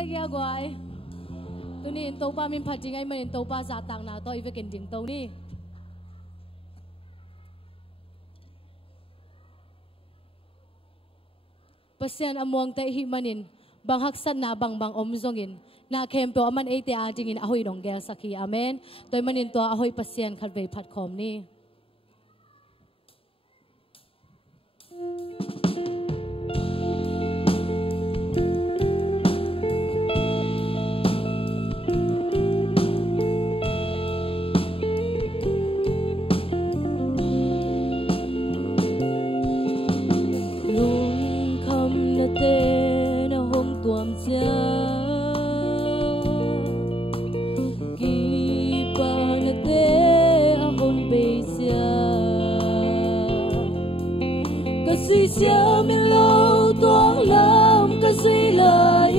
cái kia gọi tôi nhìn tàu ba mình phát triển ai mình tàu ba giả tàng nào tôi về kinh điển tàu đi pasien among te hi manin bang haksan na bang om zongin na kem to aman ate a dingin ahoy dong gel sakhi amen toy manin to ahoy pasien khat ve phat khom ni Sia min lâu toang lam ka si lai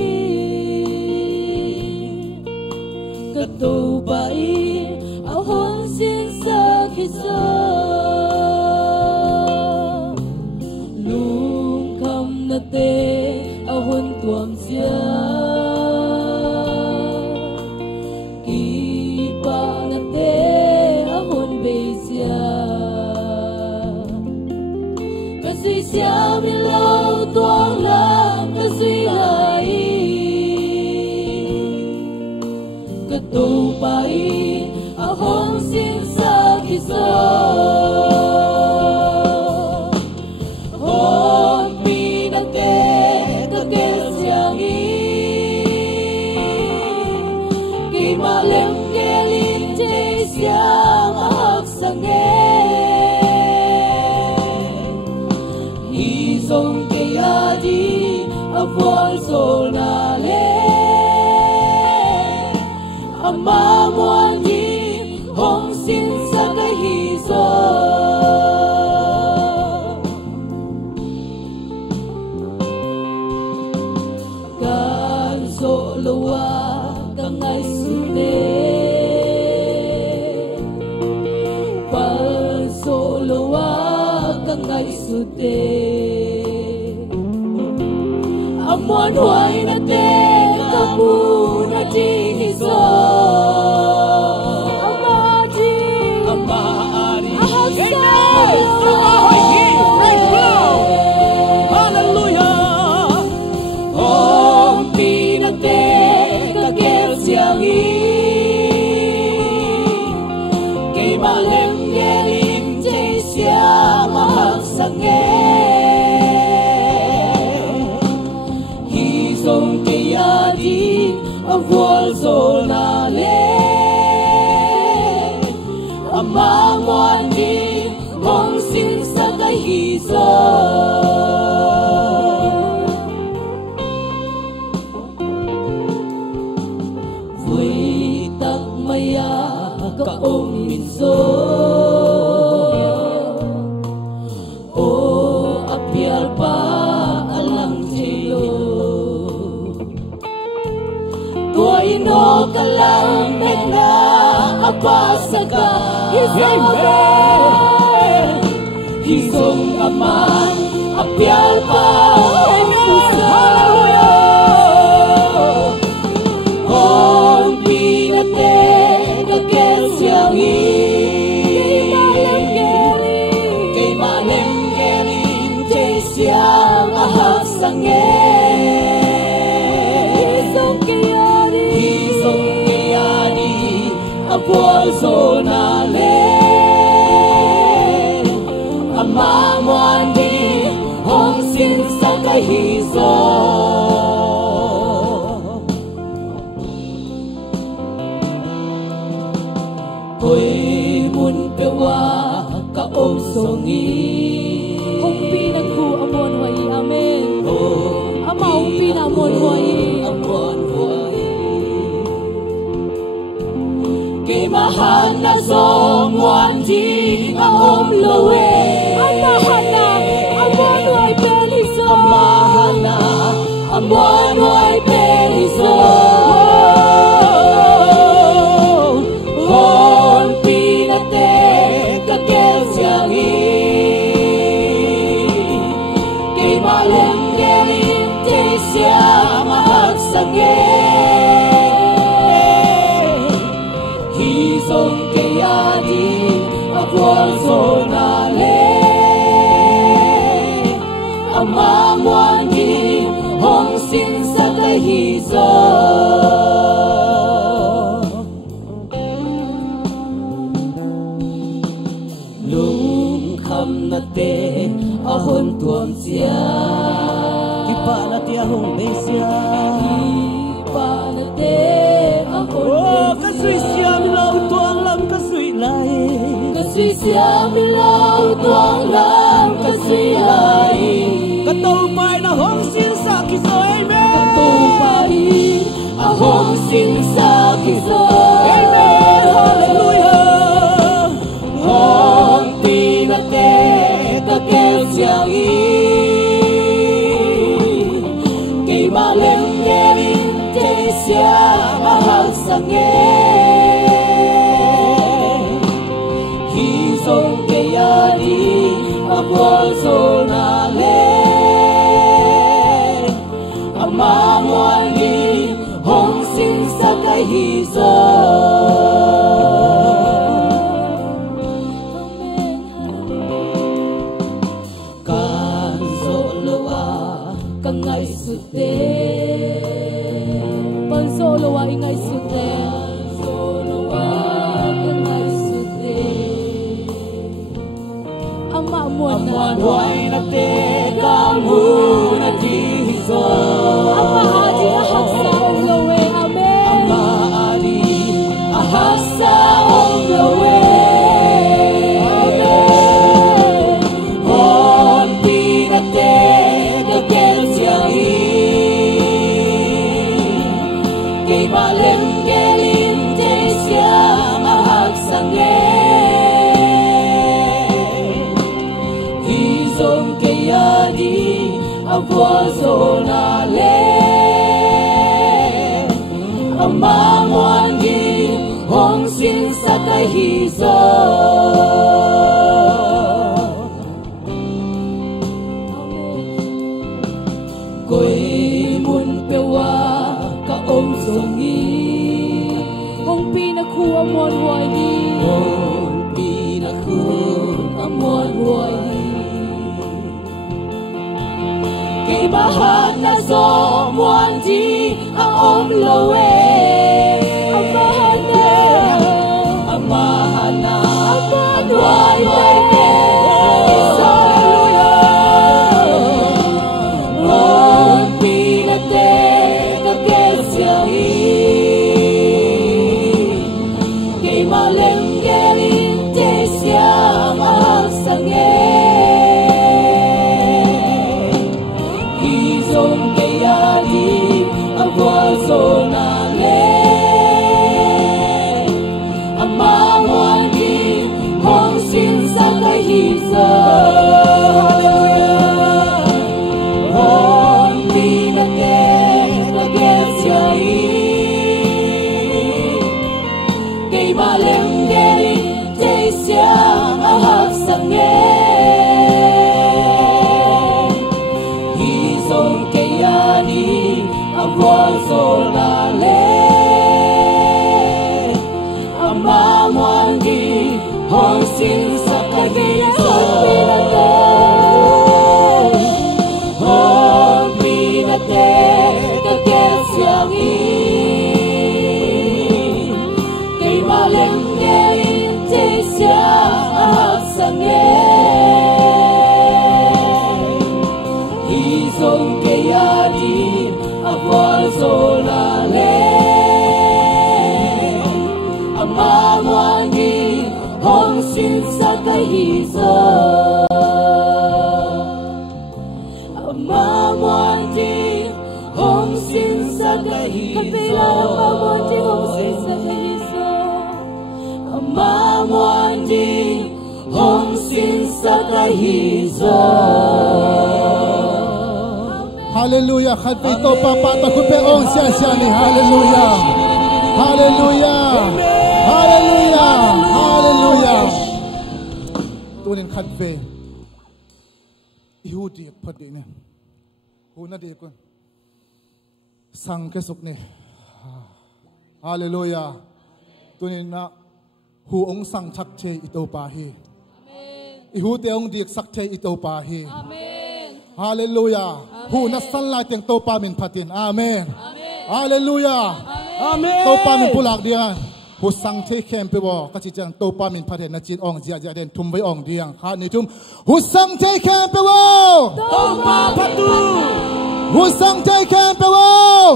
ka tu bai a hon sin sa khi sa lung kham na te a hon tuam sia ki pa na te a hon be sia sia mi lâu toang lam ka si lai ka tu pai a hong sin sa ki sa hon pi na te ka ke siang i ki ma lem ke lin che siang a hak sang e song ke adi avol sol na le ama mon di hong sin sa ka hi so kan so lo wa ka ngai su te pal so lo wa ka ngai su te Amuan huay na te kamu na dini so Amadi Amadi Hallelujah Om pinate kagel siang i Kay malem gelim jay siya mahal sange song kaya di avol sol na le amang wan di hong sin sa kahiso vui tak maya ka om min so o apial pa alang chilo ino kalang na apasaga Hisong aman apial pa Hong pinate kagel siang i Kay malem geling jay siang ahak sange Abual zona le Ama mwandi Hong sin sa kahizo Hoy mun pewa ka om songi Hong pinagku amon huay amen Ama hong pinamon huay Amon huay Mahal na song wan di aom loe Amahana amon huay peliso Amahana amon huay peliso Hon pinate kakel siang i Kay malem gelim te siya mahal sange cái hi zo lung kham na te a hon tuam sia ki pa na te a hong be sia ki pa na te a hon ka sui sia mi lau tuang lam ka sui lai ka sui sia mi lau tuang lam ka sui lai ka tau pai na hong sin sa ki zo amen ka tau pai a hong sin sa ki zo amen hallelujah hong pi na te ka kêu chiang y cây ba lên nghe đi thế xia mà hăng sang nghe khi sông cây ya đi mà qua sông na lên mà ngoan đi hong xin sa cái hi zo ngay sute pan solo wa ngay sute solo wa ngay sute ama muan wai na te ka mu na ji zo ama adi ahasa lowe amen ama adi ahasa lowe qua rồi na lên ama ngoan đi hong xin sa cái hi zo coi mun pewa ka om songi hong pi na khu amon hoài đi hong pi na khu amon hoài đi Mahana so muan di ang om lowe amahana amahana amanwai wai ke hallelujah om pinate ka kesiang i kay malem gelin te siya mahagsange qua rồi na lên ama ngoan đi hong xin sa cái hi zo hallelujah hong pi na te ka kêu chiang y cây ba lem ge đi te sia a hak sang nghe hi zong cây ya đi qua rồi na lên ama ngoan đi hong xin sa cái hi zo hong pi na te ka kêu chiang y cây ba lên nghe te sia a hak sang nghe hi zong cây ya đi qua rồi na lên ama ngoan đi hong xin sa cái hi zo ama ngoan đi hong xin sa cái hi zo ama ngoan đi hong xin sa cái hi zo Hallelujah. Khat pe to papa ta khu pe ong sia sia ni. Hallelujah. Hallelujah. Hallelujah. Hallelujah. Tunin khat pe. Ihudi phadi ne. Huna de kun. Sang ke suk ne. Hallelujah. Tunin na hu ong sang thak che ito pa hi. Amen. Ihu te ong dik sak che ito pa hi. Amen. Hallelujah. Hu na sunlight yang to pa min phatin. Amen. Hallelujah. Amen. To pa min pulak dian. Hu sang the kem pe bo ka chi chang to pa min phatin na chin ong jia jia den thum bai ong diang. Ha ni thum. Hu sang the kem pe bo. To pa phatu. Hu sang the kem pe bo.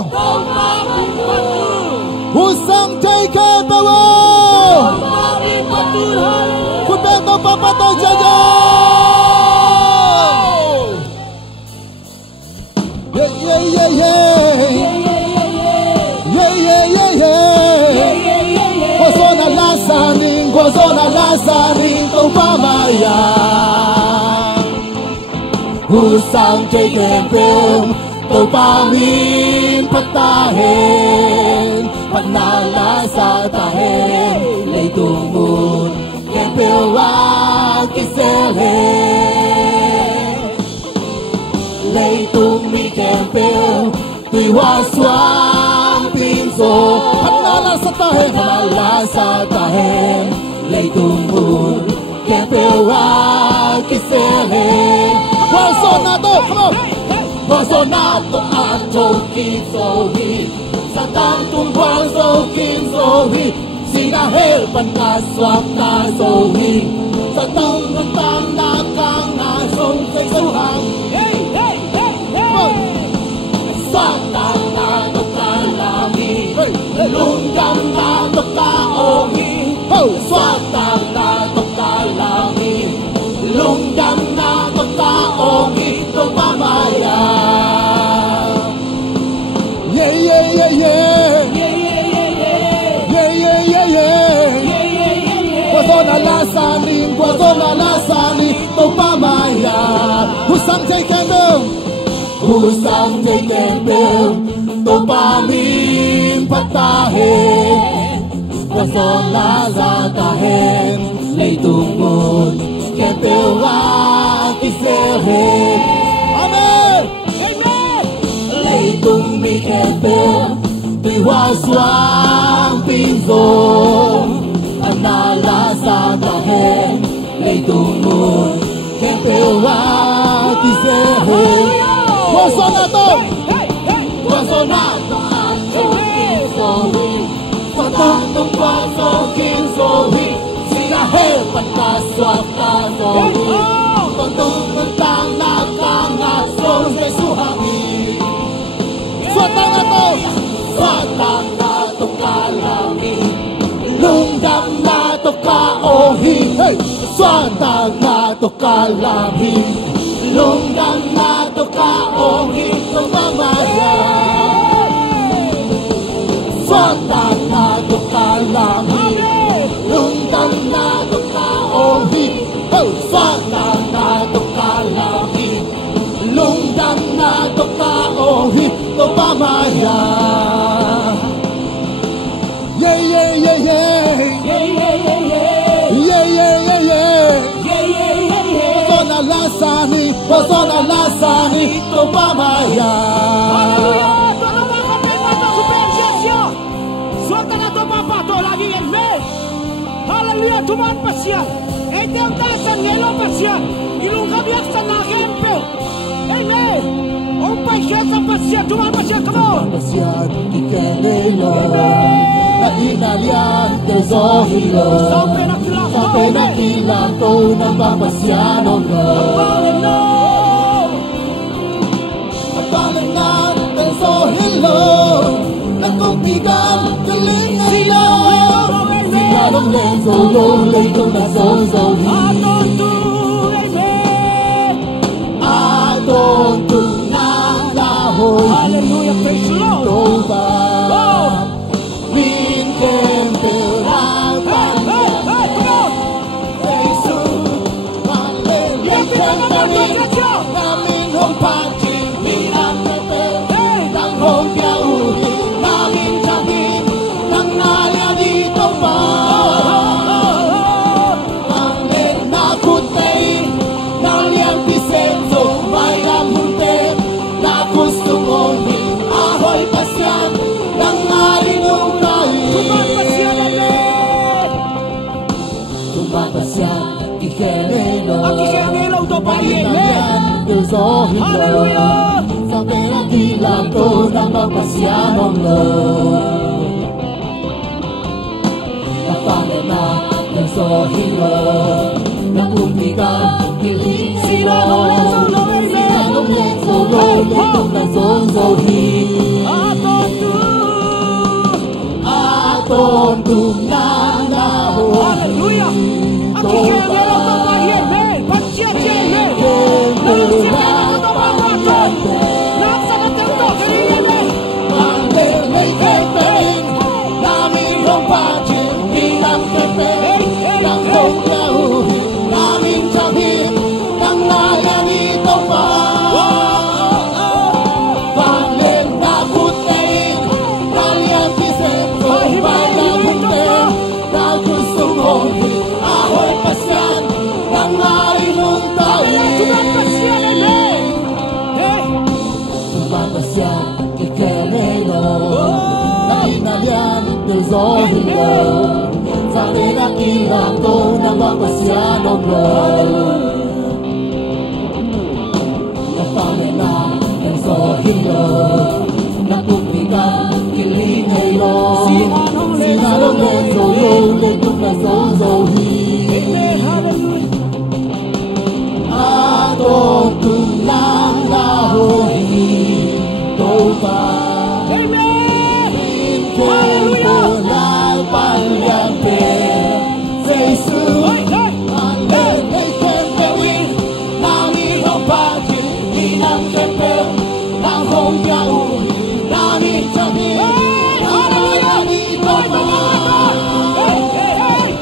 To pa phatu. Hu sang the kem pe bo. To pa phatu. Ku pe to pa pa to jia jia. Yeah, yeah, yeah, yeah, yeah, yeah. Gozona la sanin, to pamaya. Husang kempel, to pamin patahen, panala sa tahen, leitungun kempel wa kiselhen. Lấy tung mi kempel tùy hoa xoang pin zo panala sa tahen lấy tung bun kempel wa kisele Bolsonaro come on Bolsonaro ato kinzohi satang tung kinzohi sina hel panaswak na zohi satang nutang na kang na song say suhang Satang na tukalami, lunggam na tukaohi. Satang na tukalami, lunggam na tukaohi. Tumamaya. Yeah, yeah, yeah, yeah. Yeah, yeah, yeah, yeah. Yeah, yeah, yeah, yeah. Yeah, yeah, yeah, yeah. Wazona lasani, tumamaya. Husang jay kendo. Husang jay kempel, to pamin patahen, Wazona la tahen, leitungun kempel wa kiselhen. Amen. Amen. Leitung mi kempel, tùy hoa xoang pinzon, anala sa tahen, leitungun kempel wa kiselhen. Bolsonaro, Bolsonaro, kinzohi, patutong kinzohi, sila hel panaswak na zohi, patutong tang na kangasong sa suhami. Swatang na to kalami, lunggam na to kaohi, swatang na to kalami. Lunggam na to kaohi to mamaya. Swatang na to kalami. Lunggam na to kaohi. Swatang na to kalami. Lunggam na to kaohi to mamaya. Yeah, yeah, yeah, yeah. Yeah, yeah, yeah, yeah. Yeah, yeah, yeah, yeah. Wazona lasani, to pamaya. Alléluia, ton nom va rappeler maintenant supergestion. Soit dans la tombe pas ton la vie est faite. Alléluia, tout le monde patient. Et Dieu dans sa nélo patient. Il nous rabia sa na rempe. Amen. On patient sa patient, tout le monde patient comment? Patient qui kenelo. Na inalian de zohilo. Sa pena kilang to ng papasyan of love. Pagpalanan ng zohilo. Nagkupigang galing sila. Sinalong lenzo yung leitong na zozohi. Aton tu na lahoy. Hallelujah, praise the Lord. gió hình Hallelujah. Sa pera kilang to na mapasyanon lo Napala na ng gió hình lo Nakumpikan kiling Sila nong lenso lo Sila nong lenso lo Lentok na zonzo hin Aton tu na na ho Hallelujah. Aki kaya meron to pa here, man. Pagsiya siya, man. Meron siya meron to pa natin. Nasa natin to, kanina, man. Mangler may kepeng Namin yung pachin Bilang kepeng Nang kong yahuhin Namin sabihin Nang nalang ito pa Mangler na putain Naliang kisip ko Bayang putain Na gusto mong ahoy pasyan Nang narinong tayo Tumapasya, man. Hey. Tumapasyan Ikerero Na inalyan Del Zohilo Sa pinakilang ko Na mapasyan o bro Napangin na Del Zohilo Nakupikan Kilingero Sinanong Sinanong lenso Yo Lentok na zonzohi Amen. Hallelujah. Atong tulang lahohi Topa Amen. Hallelujah. Hey, hey. Hey, hey, hey.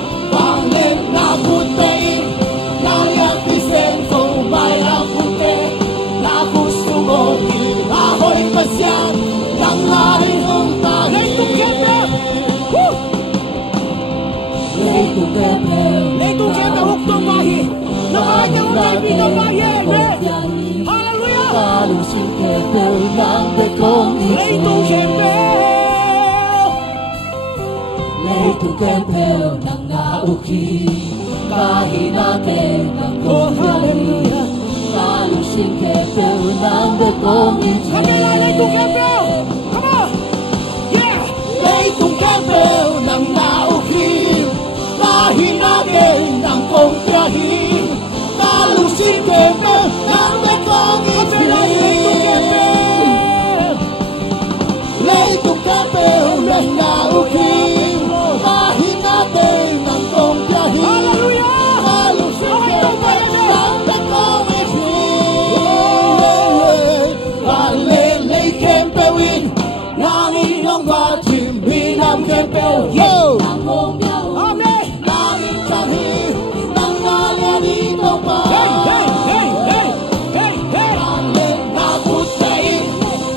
Leitung kaya huktong bahi. Nakanya unay binaw bahi. Amen. Hallelujah. Leitung kaya. Leitung kempel ng nauki Kahinate ng Oh, hallelujah. Kalusin kempel ng bekong Kabila leitung kaya. Come on. Yeah. Leitung kempel ng nauki Kahinate ng kongkahin Kalusin kempel ng bekong Kabila leitung kaya. Leitung kempel ng nauki Kahinate ng kongkahin Hallelujah. Kalusin Okay, don't kempel pray, ng bekong Alelei kempewin Nang inyong batim Binam kempew Amen. Nanging kahin Nang nalanito pa Hey, hey, hey, hey, hey, hey. Alel na putain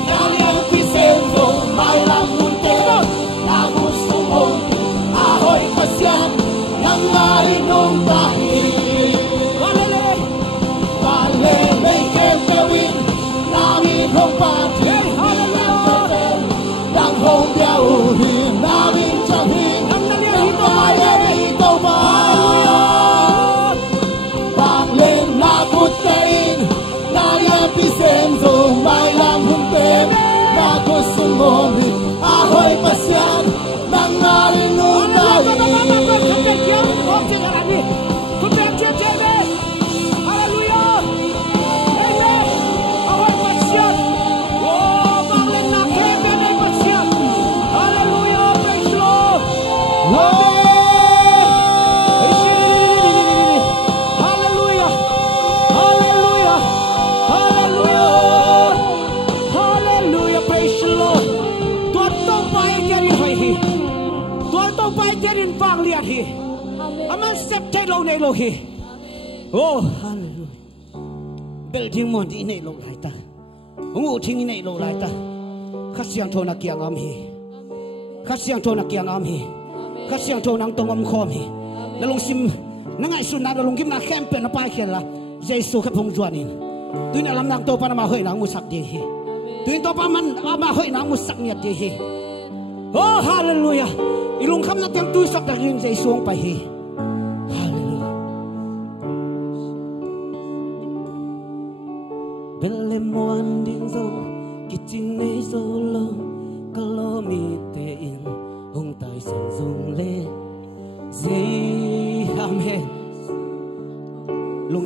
Naliang pisento Maylang muntin Na gusto mo Ahoy pasyan Nang marinong tahin Hallelujah. Alelei kempewin Nang inyong batim Hey, hallelujah. Nang hong biyahuhin Namin sabihin Nang nalilito Nang nalanito pa Pangling na putain Naliang pisento Maylang muntin Na gusto mo Ahoy pasyan Nang marinong tahin Aman step tayo na ilohi. Oh, hallelujah. Building mo di na ilong laita. Umuting na ilong laita. Kasyang to na kiyang amhi. Kasyang to na kiyang amhi. Kasyang to nang tongam komi. Nalong sim nangay sunna nalong gim na kempe na paikyan la. Jesu kapong juanin. Tuin alam nang to pa na mahoy nang musak dihi. Tuin to pa man mahoy nang musak niya dihi. Oh, hallelujah. Ilong kam na tiyang tuisak na rin sa isuong pahi. Hallelujah.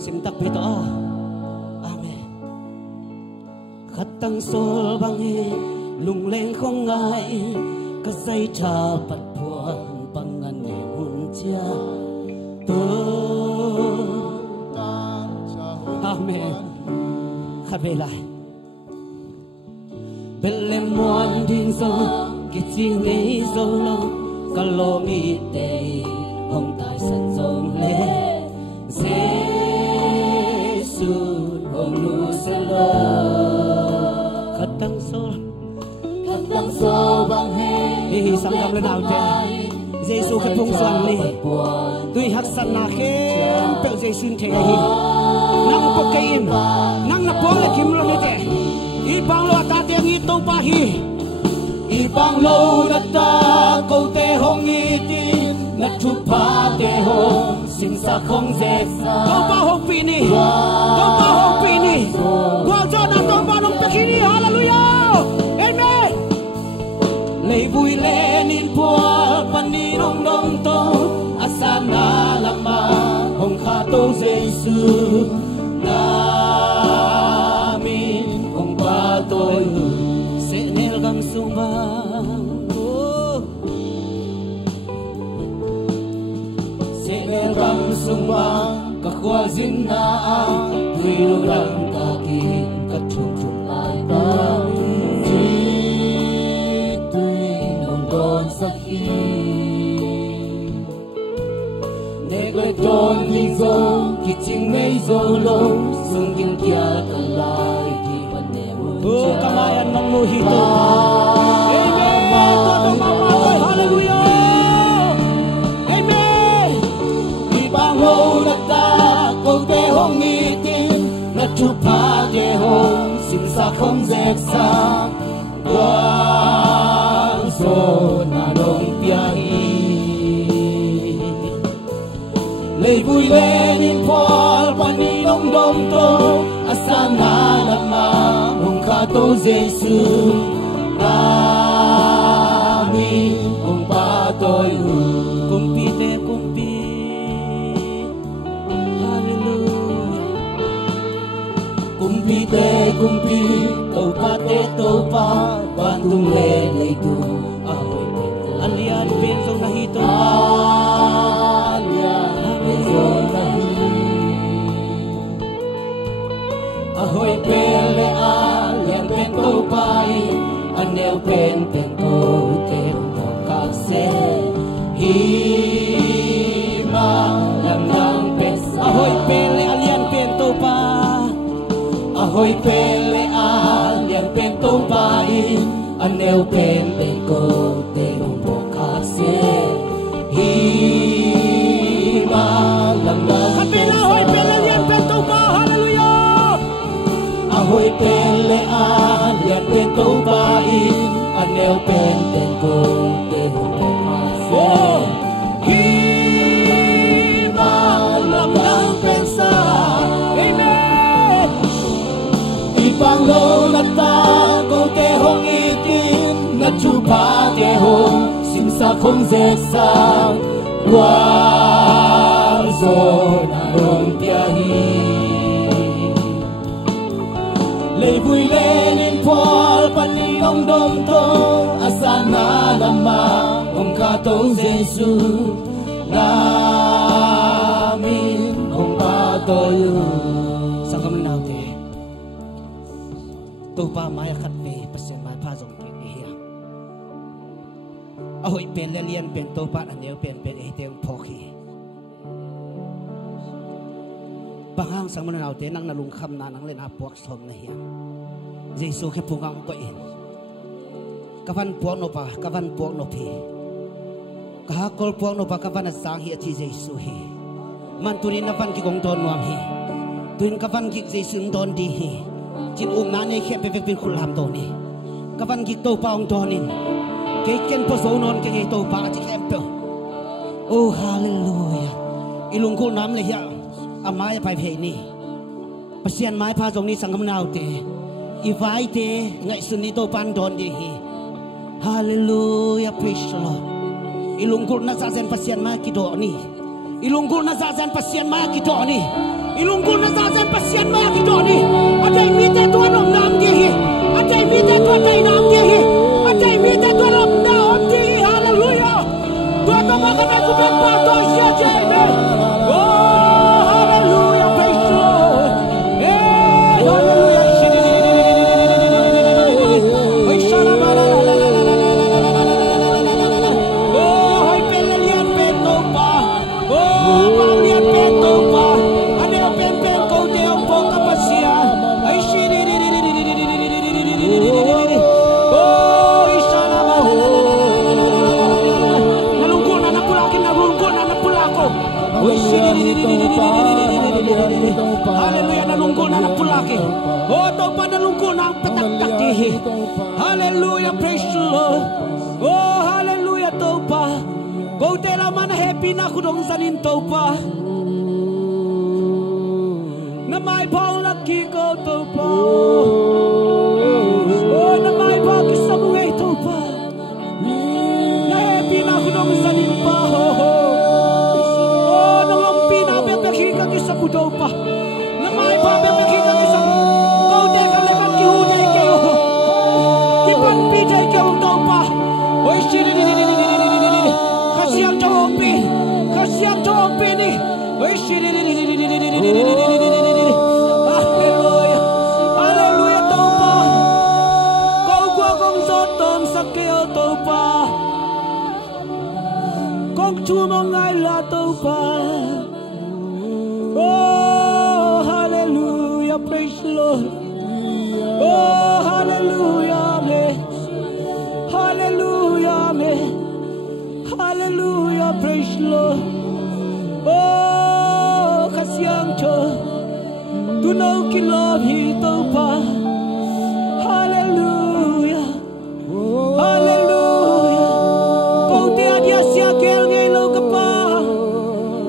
sim tak pe to amen khát tăng sol bang he lung leng không ngại các dây trà bật buồn bằng ngàn ngày hôn chia amen khát về lại bên lem muôn điên dâu cái chi này dâu lâu cả lô mi tê hồng tài sân dâu lê dễ sụt hồng nu sẽ lo khát tăng số bằng hè đi sang năm lên nào thế Giêsu khát phong sang đi tuy hắc san na khem pel Giêsu thế hi nang po kain nang na po le kim lo te ibang lo ta te ngi to pa hi ibang lo na ta ko te hong i tin na thu pa te hong sin sa không dễ to pa hong pi ni qua cho na to pa nong pe ki ni hallelujah amen lei vui le nin po pan ni nong dong to asana lama hong kha to Giêsu namin hong pa tôi sẽ nel gam sung bang sẽ nel gam sung bang ka khwa zin na tui lu ram ka ki ka chung chung ai ta con sắc y để gọi con đi dâu khi chính mấy dâu lâu sung kinh kia cả lại thì vẫn nè mưa cảm ơn anh mong mùi hít amen con hallelujah amen đi bang hô đất ta con té hông nghi tim đất chụp phá để hông xin xa không dẹp xa so na dong piahi lei vui le nin pol pani dong dong to asana lama hong kha to Giêsu nami hong pa tôi kumpi te kumpi hallelujah kumpi te kumpi tau pa quan tung le nei tu alian ben song nahi to alian ben song nahi ahoy pele alian ben to pai anel ben to te ko ka se hi ma lam nang pes ahoy pele alian ben to pa ahoy pele alian ben to pai anel ben ko te ko ka se hi ma lam nang kapela ahoy pele alian ben to pa hallelujah ahoy pele alian ben to pai anel ben ko te ko ka se hi ma lam nang pensa amen ibang lo na ta ko te hong itin na chu pa te hong sin sa không dễ sang quang zo na dong tia hi lei vui le nin pol pan ni dong dong to asana lama hong kha to Giêsu namin hong pa tôi sa kam nào te tu pa mai khat pe pasien mai pha jong pe ni hi ahoy pen le lian pen to pa aneu pen pen e te phokhi bahang sang man nào te nang na lung kham na nang le na puak som na hi Giêsu khe pungang ko in kavan puak no pa kavan puak no phi ka kol puak no pa kavan sang hi athi Giêsu hi man turin na van ki gong don nuam hi tuin kavan ki Giêsu don di hi chin na ne khe pe pin khul ham to ni kavan ki to pa ong don in ke ken po so non ke ngai to pa chi khem pe oh hallelujah ilung ko nam le ya amaya pai phe ni pasian mai pha jong ni sangam nau te i vai te ngai sun ni to pan don di hi hallelujah praise the Lord ilung ko na sa sen pasian ma ki do ni ilung ko na sa sen pasian ma ki do ni ilungkul na sa pasyan maya kidoni aday mite to anom nam dihi aday mite to aday nam dihi aday mite to anom nam dihi hallelujah to to makana ko pa to siya jene oh hallelujah praise the Lord hallelujah oi shara mara oh hoy pelalian peto pa oh malian peto pa ane pen ko de po kapasya ay shiri oh ishara mara nalungkol na napulako oh shiri hallelujah nalungkol na napulaki oh to pa nalungkol na pataktakihi hallelujah praise the Lord oh hallelujah to pa go tela man happy na kudong sanin to pa na may paulaki ko to pa oh na may pagi sa mga ito pa na happy na kudong sanin pa oh na lampi na bebekika kisa kudaw pa na may pabebekika kisa go teka leman kihuday kayo kipan piday kayo daw pa oh shiri kasiyang tawopi ni oh shiri hallelujah hallelujah daw pa kau gua kong sotong sakyo daw pa kong tumong ay lato pa oh hallelujah praise the Lord oh hallelujah amen hallelujah amen hallelujah praise the Lord oh kasiyang cho tunaw kilab hito pa hallelujah hallelujah kau tiya dia siya gel ngelaw ka pa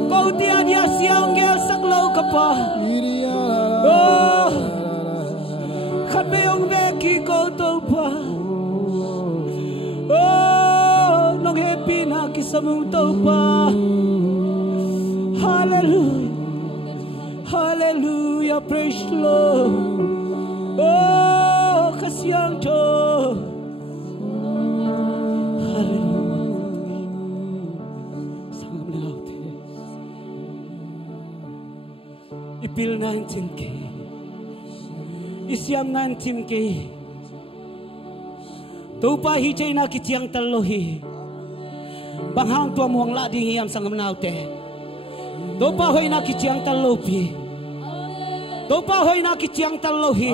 kau tiya dia siya ngel saklaw ka pa oh katbayong beki kau to pa oh nung happy na kisamong to pa hallelujah hallelujah praise the Lord oh kasiyang to hallelujah sangam natin ipil 19K isyam 19K tupa hijay na kitiyang talohi banghang tua muang lading iyam sangam naute tupa hoy na kitiyang talopi tupa hoy na kitiyang talohi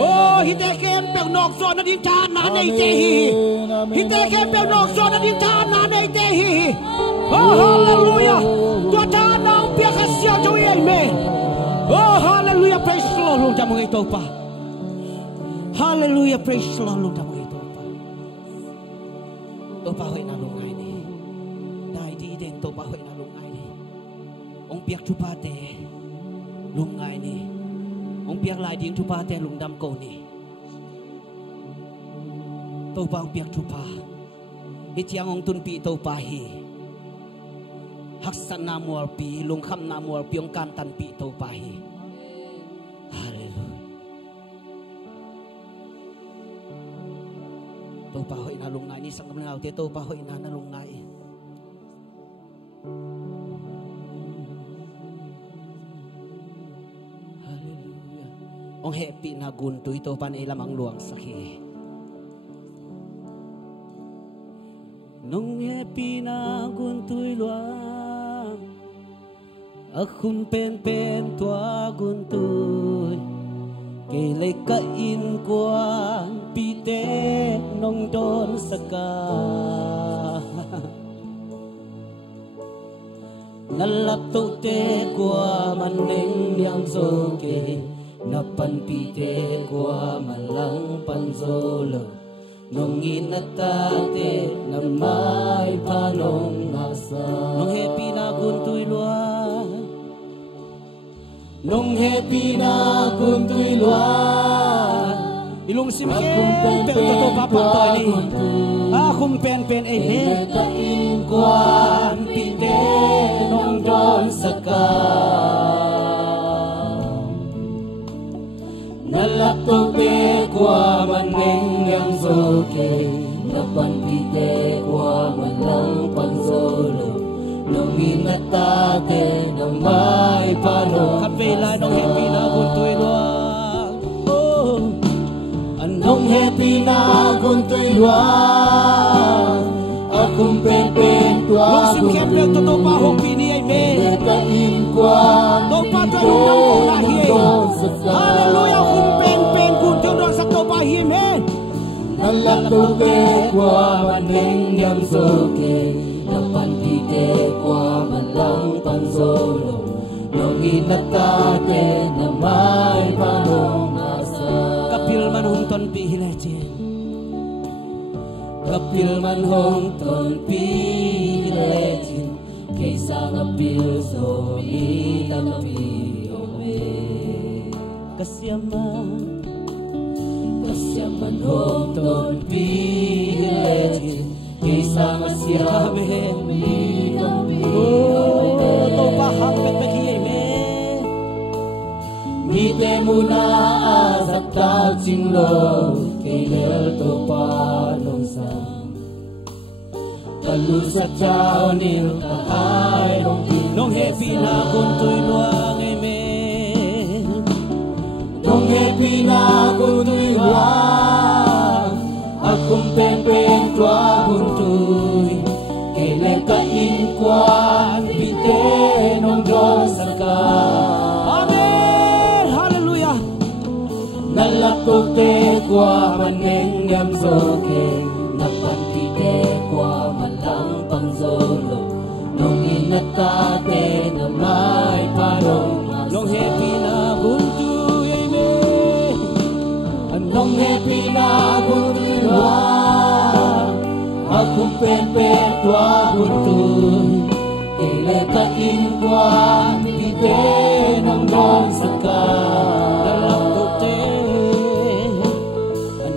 oh hideken pel nokso na din tana na itehi hideken pel nokso na din tana na itehi oh hallelujah tua tana ang piyakasya joy amen oh hallelujah praise the Lord lung jamong ito pa hallelujah praise the Lord lung jamong ito pa tupa hoy na lungay ni dahil di din tupa hoy na lungay ni ong piyak tupate lungay ni ong piyak lai ding tupate lung dam ko ni tupa ong piyak tupa itiang ong tunpi tupa hi haksan namuar pi lung kham namuar pi ong kantan pi tupa hi hallelujah tupa hoy na lungay ni sang kamngaw te tupa hoy na lungay ong happy na gunto ito panilam ang luang sakhi nung happy na gunto'y luang akong pen tua gunto'y kailay kain ko ang pite nung don saka nalato te kwa maneng yang soke napanpite kwa malang panzolo nung inatate na may panong asa nung happy na gunto'y luang nung happy na gunto'y luang ilong simken pero to papatoy ni akong pen amen kain kwa pite nung don saka pite kwa malang panzolo nong inata te na mai pano kape lai nong happy na guntoy luang oh anong happy na guntoy luang akong pen tua Lusin kepe toto pa hong pini ay me kain kwa to pa to nong lahi hallelujah kung pen kung todo sa to pa hime nalatoke kwa maning yam soke napantite kwa malang panzolo nong inatate na may panongasa kapil man hong ton pihilechen kapil man hong ton pihilechen kaysa ngapil so inangapil kasyaman hong ton pihilechen kaysa masyabe to pa hang paghi ay me mite muna azat talchinglo kailel to panong sa kalu sa chao nil kahay nong happy na guntoy luang ay me nong happy na guntoy luang akong pempeng tua guntoy kailel kain kwan bite nong Diyos ka amen hallelujah nalakote kwa maneng yam soke napantite kwa malang panzolo nong inatate na may parong nong happy na guntoy ay me anong happy na guntuwa akong pen tua guntuy kailan kain kwa bite ng gonsa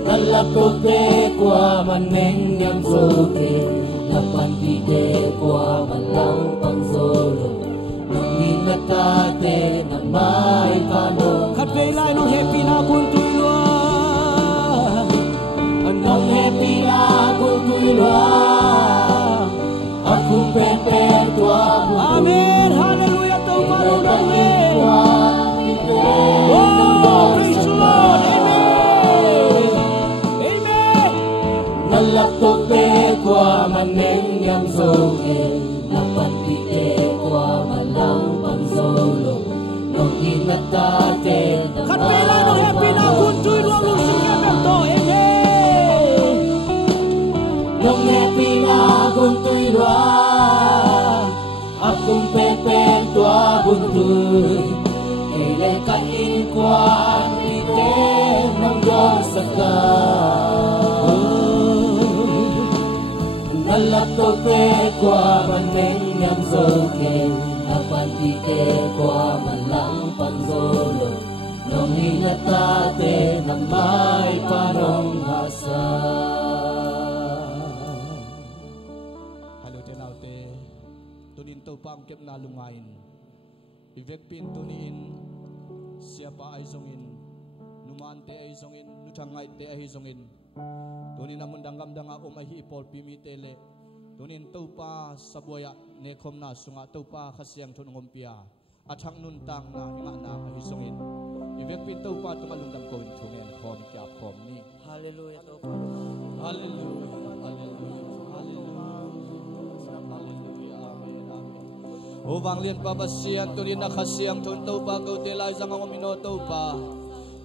nalakote kwa maneng yam soke napantite kwa malang panzolo nong inatate na may panong kape lai nong happy na guntoy luang anong happy na guntoy luang akong pen tua amen hallelujah to marunong me oh praise the Lord amen amen nalakote kwa maneng yam soke napantite kwa malang panzolo nong inatate kape lai nong happy na guntoy luang lusin kepe to amen nong happy na guntoy luang akong pen tua guntoy kailan kain kwan pite ng Diyos ka nalatote kwa maneng yam soke napantite kwa malang panzolo nong inatate na may panong hasa halo tenaute tunin to pang kep na lungain ivek pin tunin siapa ay zongin numante ay zongin nutangay te ay zongin tunin namun dangam danga umahi ipol pimitele tunin to pa sabuaya nekom na sunga to pa kasyang tunungompia atang nuntang na hinga na ay zongin ivek pin to pa tumalundam ko intungen kom kya kom ni hallelujah to pa hallelujah hallelujah O bang lian pa basian tu din nakasiang tunto pa kau te lai sang ang minuto pa.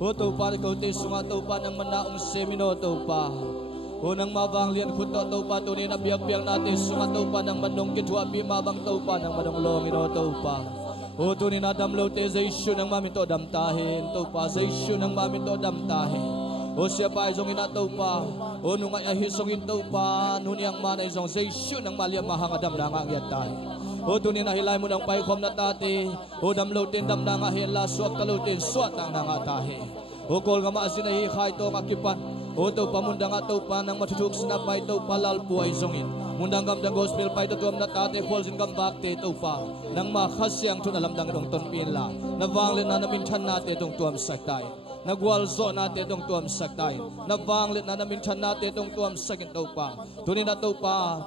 O to pa kau te sunga to pa nang manaong seminoto pa. O nang mabang lian kuto to pa tu din nabiyak-biyak natin sunga to pa nang manong kitwa pi mabang to pa nang manong lominoto pa. O tu din nadamlo te sa isyu ng mamito damtahin to pa sa isyu ng mamito damtahin. O siya pa isong inato pa. O nung ay ahisong into pa nuniyang mana isong sa isyu ng maliyang mahangadam na ang yatay. O tunin na hilay mo ng paikom na tati. O damlotin dam na nga hila suwat kalutin suwat ang nangatahe. O kol nga maasin na hikay to ang akipan. O to pamundang ato pa ng matutuk sinapay to palalpo ay zongin. Mundang gamdang gospel pa ito tuwam na tate kol sin gambakte to pa. Nang makasyang tunalamdang itong tonpinla. Navangin na namintan natin itong tuwam saktay. nagwalzo natin itong tuam sagtay, nabanglit na namin chan natin itong tuam sagin tau pa, tunin na tau pa,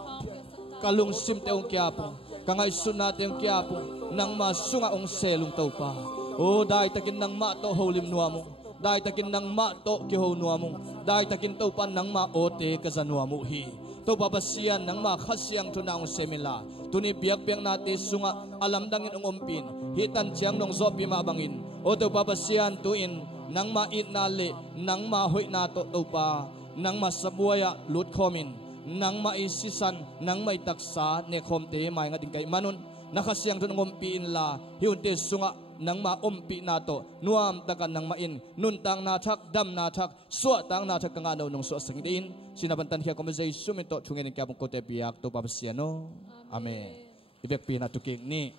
kalungsim teong kiapo, kangaysun natin yung kiapo, nang masunga ong selong tau pa, o dahil takin nang mato holim nuwa mo, dahil takin nang mato kiho nuwa mo, dahil takin tau pa nang maote kazanwa mo hi, tau papasiyan nang makasyang tunang semila, tuni biyak-biyak natin sunga alam dangin ang umpin, hitan siyang nung zopi mabangin, o tau papasiyan tuin, nang mait nali, nang mahoy nato tau pa, nang masabuaya lut komin, nang maisisan, nang may taksa, ne komte, may nga din kay manon, nakasiyang tunang umpiin la, hiunti sunga, nang maumpi nato, nuam takan nang main, nuntang natak, dam natak, suatang natak kang anaw nung suasang din, sinabantan kaya kumazay sumito, tungin kaya mong kote biyak, to papasiyano. Amen. Ibig pinatuking ni